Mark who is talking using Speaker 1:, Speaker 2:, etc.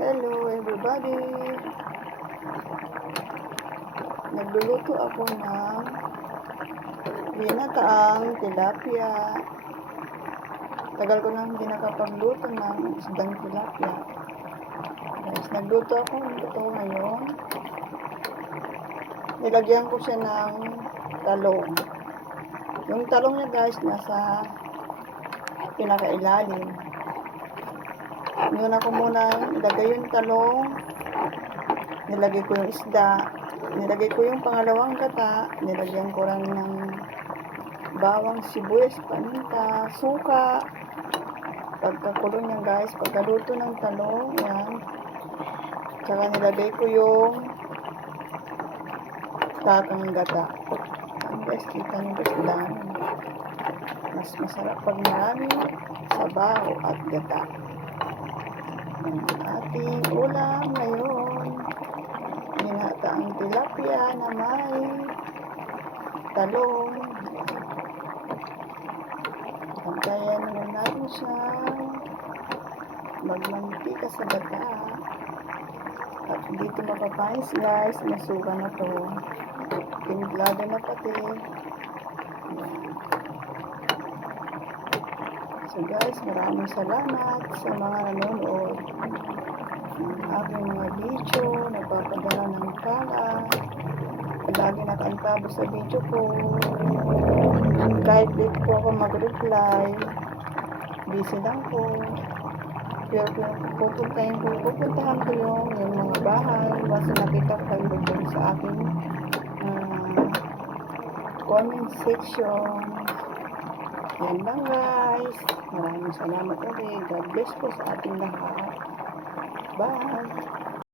Speaker 1: Hello everybody! Nagluluto ako ng ginataang tilapia. Tagal ko nang hindi nakapagluto ng isdang tilapia. Guys, nagluto ako nito ngayon. Nilagyan ko siya ng talong. Yung talong niya guys, nasa pinakailalim. Muna ko muna ilagay yung talong, nilagay ko yung isda, nilagay ko yung pangalawang gata, nilagyan ko lang ng bawang sibuyas, paninta, suka. Pagkakulo niya guys, pagkaluto ng talong, yan. Tsaka nilagay ko yung takang gata. Yan guys, kita niyo guys. Mas masarap pag marami sabaw at gata ang ating ulam ngayon. Ginataang tilapia na may talong. Pagkayan na natin siya magmantika sa gata. At dito mapapais guys, nasuga na to. Tinglado na pati. Ayan. So guys, maraming salamat sa mga nanonood ng aking mga video, nagpapadala ng pala, lagi nakaantabo sa video ko. Kahit late po ako mag-reply, busy lang po. Pero kung pupuntahin ko, pupuntahan ko yung, yung mga bahay, basta nakita ko kayo sa aking ah, comment section. Yan lang guys. Maraming salamat ulit. God bless po sa ating lahat. Bye.